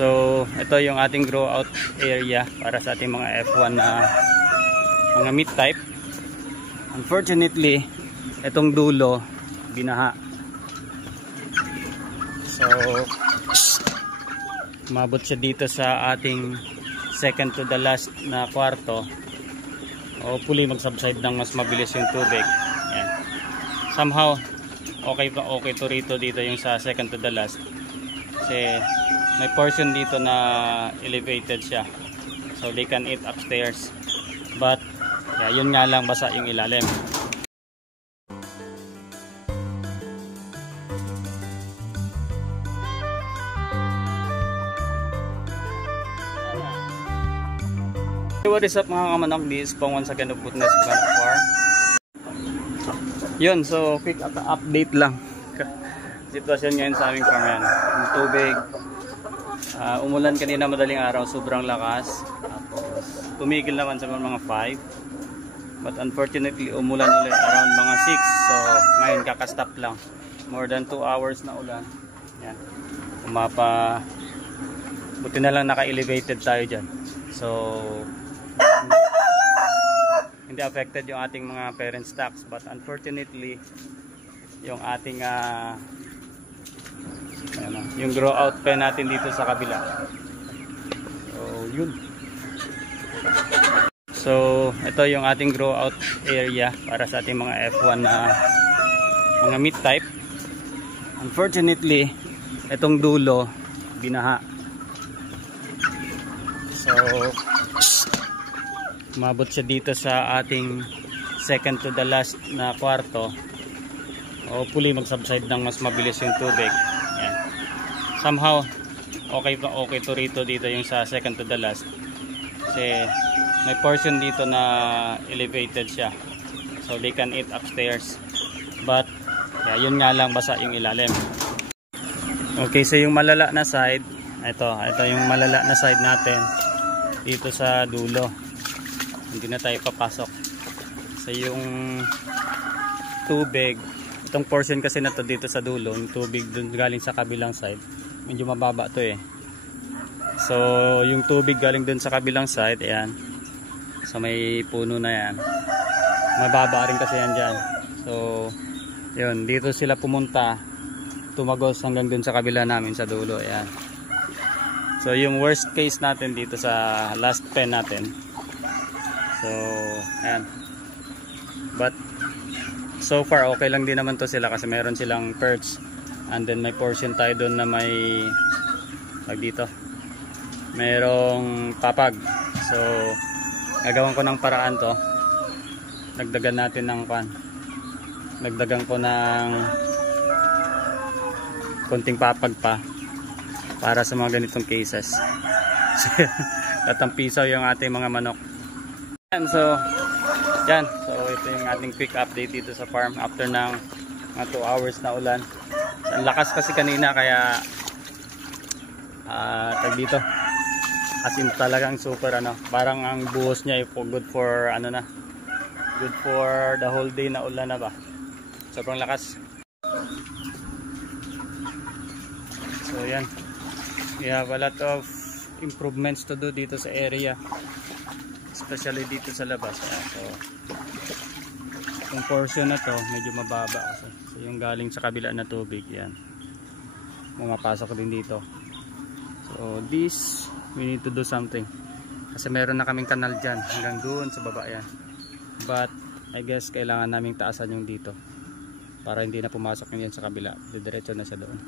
So ito yung ating grow out area para sa ating mga F1 na mga meat type. Unfortunately, itong dulo binaha. So umabot siya dito sa ating second to the last na kwarto. Hopefully mag-subside ng mas mabilis yung tubig. Yan. Somehow okay to rito dito yung sa second to the last. Kasi may portion dito na elevated siya. So they can eat upstairs. But yeah, yun nga lang, basa yung ilalim. What is up mga kamanok, this is Pong once again of Goodness Manok Farm. Yun, so quick update lang. Sitwasyon ngayon sa aming farm yan. Yung tubig, umulan kanina madaling araw, sobrang lakas. Tapos tumigil naman sa mga 5. But unfortunately umulan ulit around mga 6. So ngayon kakastop lang. More than 2 hours na ulan. Yan. Buti na lang naka-elevated tayo dyan. So hindi affected yung ating mga parent stocks, but unfortunately yung ating yung grow out pen natin dito sa kabila. So yun. So ito yung ating grow out area para sa ating mga F1 na mga meat type. Unfortunately itong dulo binaha. So umabot siya dito sa ating second to the last na kwarto. Hopefully mag-subside ng mas mabilis yung tubig. Yan. Somehow okay to rito dito yung sa second to the last. Kasi may portion dito na elevated siya. So they can eat upstairs. But yeah, yun nga lang, basa yung ilalim. Okay, so yung malala na side, ito yung malala na side natin dito sa dulo. Hindi na tayo papasok. So yung tubig, itong portion kasi na to dito sa dulo, yung tubig dun galing sa kabilang side, medyo mababa to eh. So yung tubig galing dun sa kabilang side, ayan, so may puno na yan, mababa rin kasi yan dyan. So yun, dito sila pumunta, tumagos hanggang dun sa kabila namin sa dulo, ayan. So yung worst case natin dito sa last pen natin. So ayan. But so far okay lang din naman to sila kasi meron silang perch, and then may portion tayo doon na may dito merong papag. So gagawin ko ng paraan to, dagdagan natin ng dagdagan ko ng konting papag pa para sa mga ganitong cases. Tatampisaw yung ating mga manok. So yan, so ito yung ating quick update dito sa farm after ng mga 2 hours na ulan. Ang lakas kasi kanina, kaya tag dito, as in talagang super parang ang buhos niya ay good for good for the whole day na ulan na ba. Sobrang lakas. So yan, we have a lot of improvements to do dito sa area, especially dito sa labas. So yung portion na to medyo mababa kasi. So yung galing sa kabila na tubig, yan, pumapasok din dito. So this, we need to do something kasi meron na kaming kanal dyan hanggang doon sa baba yan. But I guess kailangan naming taasan yung dito para hindi na pumasok yun sa kabila, didiretso na siya doon.